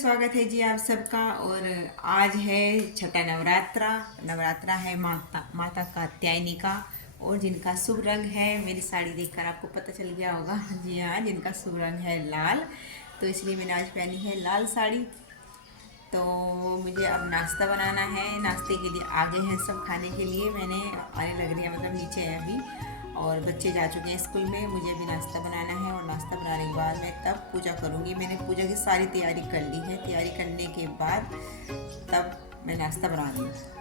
स्वागत है जी आप सबका। और आज है छठा नवरात्रा है माता कात्यायनी का। और जिनका शुभ रंग है, मेरी साड़ी देखकर आपको पता चल गया होगा। जी हाँ, जिनका शुभ रंग है लाल, तो इसलिए मैंने आज पहनी है लाल साड़ी। तो मुझे अब नाश्ता बनाना है। नाश्ते के लिए आगे हैं सब खाने के लिए। मैंने आने लग रही है, मतलब नीचे है अभी, और बच्चे जा चुके हैं स्कूल में। मुझे अभी नाश्ता बनाना है और नाश्ता बनाने के बाद मैं तब पूजा करूँगी। मैंने पूजा की सारी तैयारी कर ली है। तैयारी करने के बाद तब मैं नाश्ता बना रही हूँ।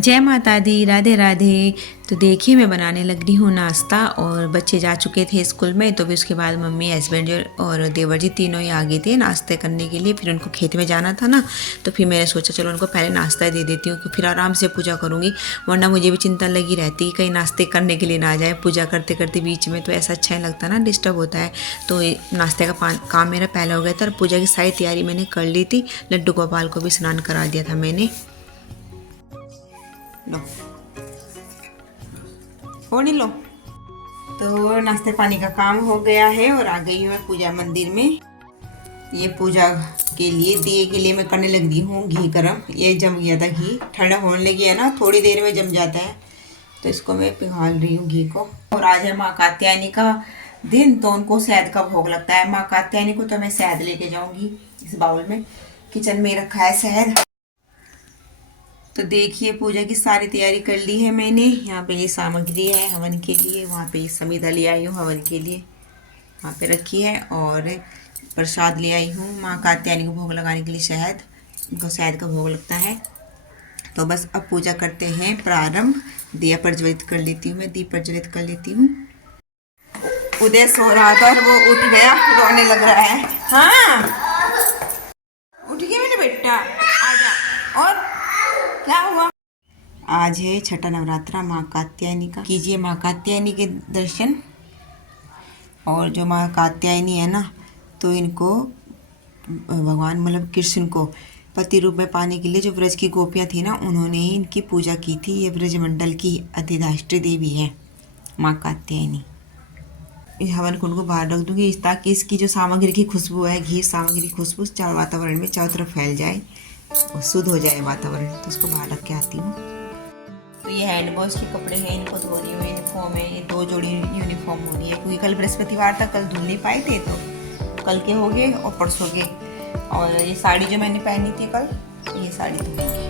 जय माता दी, राधे राधे। तो देखिए, मैं बनाने लग रही हूँ नाश्ता, और बच्चे जा चुके थे स्कूल में। तो फिर उसके बाद मम्मी, हस्बैंड और देवर जी तीनों ही आ गए थे नाश्ते करने के लिए। फिर उनको खेत में जाना था ना, तो फिर मैंने सोचा चलो उनको पहले नाश्ता दे देती हूँ, फिर आराम से पूजा करूँगी। वरना मुझे भी चिंता लगी रहती कि कहीं नाश्ते करने के लिए ना आ जाए पूजा करते करते बीच में, तो ऐसा अच्छा नहीं लगता ना, डिस्टर्ब होता है। तो नाश्ते का काम मेरा पहले हो गया था, और पूजा की सारी तैयारी मैंने कर ली थी। लड्डू गोपाल को भी स्नान करा दिया था मैंने। लो, हो नहीं लो। तो नाश्ते पानी का काम हो गया है और आ गई हूँ मैं पूजा मंदिर में। ये पूजा के लिए, दिए के लिए मैं करने लग दी हूँ घी गरम। ये जम गया था घी, ठंडा होने लगी है ना, थोड़ी देर में जम जाता है। तो इसको मैं पिघाल रही हूँ घी को। और आज है माँ कात्यायनी का दिन, तो उनको शहद का भोग लगता है माँ कात्यायनी को। तो मैं शहद लेके जाऊँगी इस बाउल में। किचन में रखा है शहद। तो देखिए, पूजा की सारी तैयारी कर ली है मैंने। यहाँ पे ये सामग्री है हवन के लिए। वहाँ पे समीधा ले आई हूँ हवन के लिए, वहाँ पे रखी है। और प्रसाद ले आई हूँ माँ कात्यायनी को भोग लगाने के लिए शहद। इनको शहद का भोग लगता है। तो बस अब पूजा करते हैं प्रारंभ। दिया प्रज्वलित कर लेती हूँ मैं, दीप प्रज्वलित कर लेती हूँ। उदय सो रहा था और वो उठ गया, रोने लग रहा है। हाँ, उठ गया मेरा बेटा, आजा। और क्या हुआ? आज है छठा नवरात्रा माँ कात्यायनी का। कीजिए माँ कात्यायनी के दर्शन। और जो माँ कात्यायनी है ना, तो इनको भगवान मतलब कृष्ण को पति रूप में पाने के लिए जो ब्रज की गोपियाँ थी ना, उन्होंने ही इनकी पूजा की थी। ये ब्रजमंडल की अधिष्ठात्री देवी है माँ कात्यायनी। इस हवन कुंड को बाहर रख दूंगी ताकि इसकी जो सामग्री की खुशबू है, घी सामग्री की खुशबू चारों वातावरण में चारों तरफ फैल जाए और शुद्ध हो जाए वातावरण। तो उसको बाहर रख के आती हूँ। तो ये हैंड वॉश के कपड़े हैं, इनको धो रही हूँ। यूनिफॉर्म है, ये 2 जोड़ी यूनिफॉर्म हो रही है, क्योंकि कल बृहस्पतिवार था, कल धुल नहीं पाए थे, तो कल के हो गए और परसों के। और ये साड़ी जो मैंने पहनी थी कल, ये साड़ी धुलेंगी।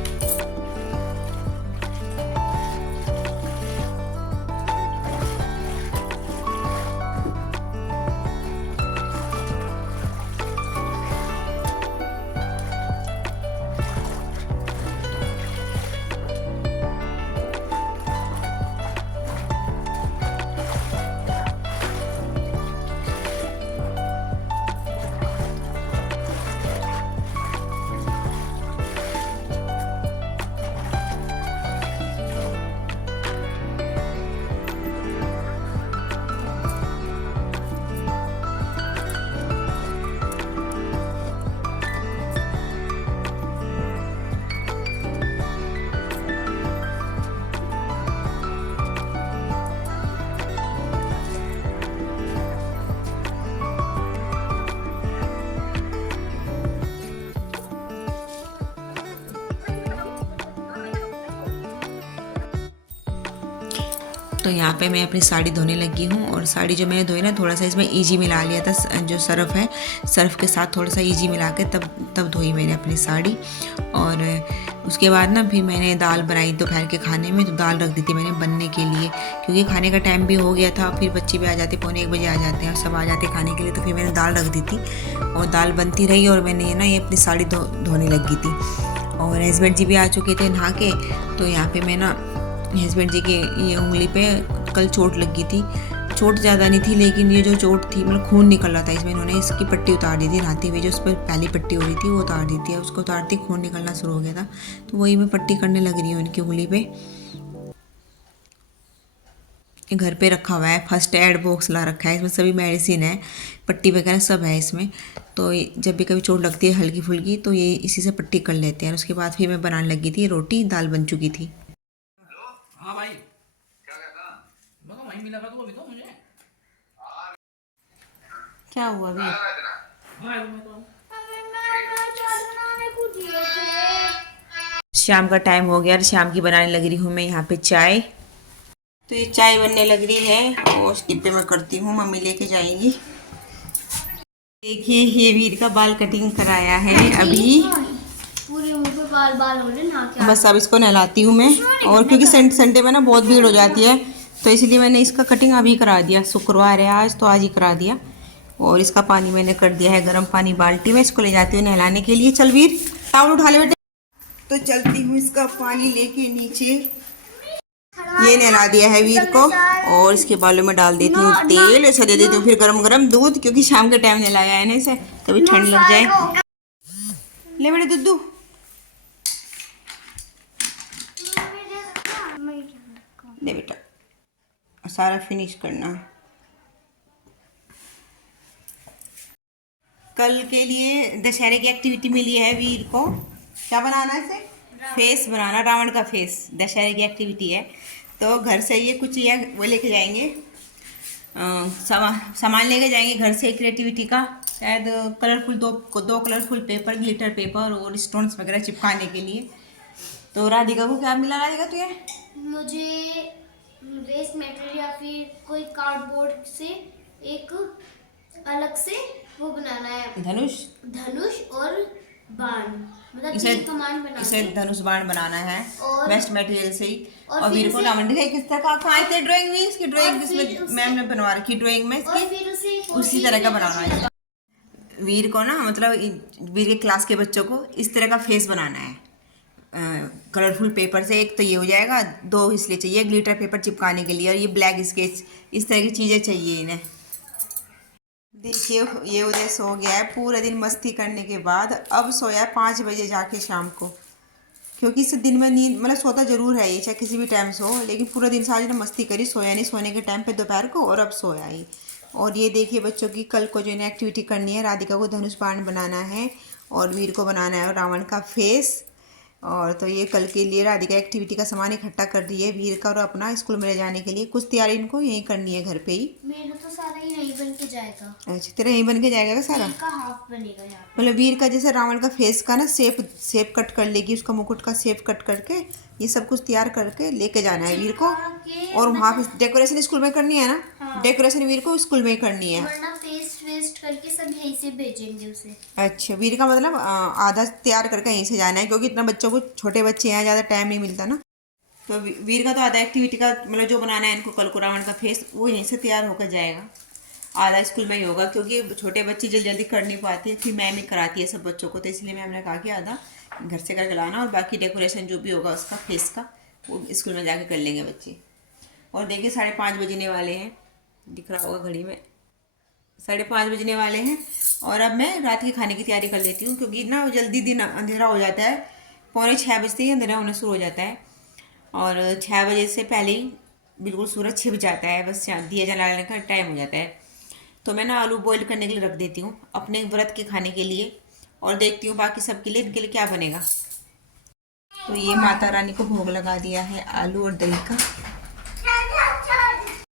तो यहाँ पे मैं अपनी साड़ी धोने लगी हूँ। और साड़ी जो मैंने धोई ना, थोड़ा सा इसमें ईजी मिला लिया था, जो सर्फ है, सर्फ के साथ थोड़ा सा ईजी मिला के तब धोई मैंने अपनी साड़ी। और उसके बाद ना फिर मैंने दाल बनाई दोपहर के खाने में। तो दाल रख दी थी मैंने बनने के लिए, क्योंकि खाने का टाइम भी हो गया था। फिर बच्चे भी आ जाते, 12:45 बजे आ जाते हैं, और सब आ जाते खाने के लिए। तो फिर मैंने दाल रख दी थी और दाल बनती रही, और मैंने ना ये अपनी साड़ी धोने लगी थी। और हस्बैंड जी भी आ चुके थे नहा के। तो यहाँ पर मैं ना, हस्बैंड जी के ये उंगली पे कल चोट लगी थी। चोट ज़्यादा नहीं थी, लेकिन ये जो चोट थी, मतलब खून निकल रहा था इसमें। इन्होंने इसकी पट्टी उतार दी थी नहाते हुए, जो उस पर पहली पट्टी हो रही थी वो उतार दी थी। उसको उतारते खून निकलना शुरू हो गया था, तो वही मैं पट्टी करने लग रही हूँ इनकी उंगली पे। घर पे रखा हुआ है, फर्स्ट एड बॉक्स ला रखा है, इसमें सभी मेडिसिन है, पट्टी वगैरह सब है इसमें। तो जब भी कभी चोट लगती है हल्की फुल्की, तो ये इसी से पट्टी कर लेते हैं। उसके बाद फिर मैं बनाने लगी थी रोटी, दाल बन चुकी थी। हाँ भाई, क्या कहता? मैं वहीं मिला था तू अभी तो मुझे। क्या हुआ अभी? हाँ, मैं तो शाम का टाइम हो गया और शाम की बनाने लग रही हूँ मैं यहाँ पे चाय। तो ये चाय बनने लग रही है और उस डिब्बे में करती हूँ, मम्मी लेके जाएंगी। देखिए ये वीर का बाल कटिंग कराया है अभी, पूरे मुंह पे बाल बाल हो रहे ना क्या। बस अब इसको नहलाती हूँ मैं। और क्योंकि संडे में ना बहुत भीड़ हो जाती है तो इसलिए मैंने इसका कटिंग अभी करा दिया। शुक्रवार है आज तो आज ही करा दिया। और इसका पानी मैंने कर दिया है गर्म, पानी बाल्टी में। इसको ले जाती हूँ नहलाने के लिए। चल वीर टावल उठा ले बेटे। तो चलती हूँ इसका पानी लेके नीचे। ये नहला दिया है वीर को और इसके बालों में डाल देती हूँ तेल। ऐसा दे देती हूँ फिर गरम गरम दूध, क्योंकि शाम के टाइम नहलाया है ना इसे, कभी ठंड लग जाए। ले बेटे दुद्धू। ले बेटा सारा फिनिश करना। कल के लिए दशहरे की एक्टिविटी मिली है वीर को। क्या बनाना है इसे? फेस बनाना, रावण का फेस। दशहरे की एक्टिविटी है तो घर से ये कुछ ये वो लेके जाएंगे, सामान लेके जाएंगे घर से क्रिएटिविटी का। शायद कलरफुल दो कलरफुल पेपर, ग्लिटर पेपर और स्टोन्स वगैरह चिपकाने के लिए। तो राधिका को क्या मिला राधिका तुझे? मुझे वेस्ट मटेरियल या फिर कोई कार्डबोर्ड से एक अलग से वो बनाना है, धनुष और बाण, मतलब तीर कमान बनाना है। इसे धनुष बाण बनाना है और वेस्ट मटेरियल से ही। और फिर वीर को रावण दिखाई किस तरह का कहाँ थे ड्राइंग में, इसकी ड्राइंग जिसमें मैम ने बनवा रखी ड्राइंग में और इसकी, फिर उसे उसी तरह का बनाना है वीर को ना। मतलब वीर के क्लास के बच्चों को इस तरह का फेस बनाना है। कलरफुल पेपर से एक तो ये हो जाएगा, दो इसलिए चाहिए ग्लिटर पेपर चिपकाने के लिए, और ये ब्लैक स्केच, इस तरह की चीज़ें चाहिए इन्हें। देखिए ये उधर सो गया है पूरा दिन मस्ती करने के बाद। अब सोया 5 बजे जाके शाम को, क्योंकि इस दिन में नींद मतलब सोता जरूर है ये, चाहे किसी भी टाइम सो, लेकिन पूरा दिन सारी ने मस्ती करी, सोया नहीं सोने के टाइम पे दोपहर को, और अब सोया ही। और ये देखिए बच्चों की कल को जो इन्हें एक्टिविटी करनी है, राधिका को धनुष बाण बनाना है और वीर को बनाना है रावण का फेस। और तो ये कल के लिए राधिका एक्टिविटी का सामान इकट्ठा कर रही है वीर का और अपना स्कूल में ले जाने के लिए। कुछ तैयारी इनको यहीं करनी है घर पे ही। मेरा तो सारा यहीं बन के जाएगा। अच्छा तेरा यहीं बन के जाएगा सारा? का हाफ बनेगा यहाँ। मतलब वीर का जैसे रावण का फेस का ना शेप कट कर लेगी, उसका मुकुट का शेप कट करके ये सब कुछ तैयार करके लेके जाना है वीर को। और वहाँ पे डेकोरेशन स्कूल में करनी है ना? हाँ। डेकोरेशन वीर को स्कूल में ही करनी है, वरना पेस्ट वेस्ट करके सब यहीं से भेजेंगे उसे। अच्छा वीर का मतलब आधा तैयार करके यहीं से जाना है, क्योंकि इतना बच्चों को, छोटे बच्चे हैं ज़्यादा टाइम नहीं मिलता ना। तो वीर का तो आधा एक्टिविटी का मतलब जो बनाना है इनको कल को रावण का फेस, वो यहीं से तैयार होकर जाएगा। आधा स्कूल में ही होगा, क्योंकि छोटे बच्चे जल्दी जल्दी कर नहीं पाती है, फिर मैम ही कराती है सब बच्चों को, तो इसलिए मैम ने कहा कि आधा घर से करके लाना और बाकी डेकोरेशन जो भी होगा उसका फेस का वो स्कूल में जाके कर लेंगे बच्चे। और देखिए 5:30 बजने वाले हैं, दिख रहा होगा घड़ी में 5:30 बजने वाले हैं। और अब मैं रात के खाने की तैयारी कर लेती हूँ, क्योंकि ना जल्दी दिन अंधेरा हो जाता है, 5:45 बजते ही अंधेरा होना शुरू हो जाता है। और 6 बजे से पहले ही बिल्कुल सूरज छिप जाता है, बस दिया जलाने का टाइम हो जाता है। तो मैं ना आलू बॉईल करने के लिए रख देती हूँ अपने व्रत के खाने के लिए, और देखती हूँ बाकी सबके लिए इनके लिए क्या बनेगा। तो ये माता रानी को भोग लगा दिया है आलू और दही का।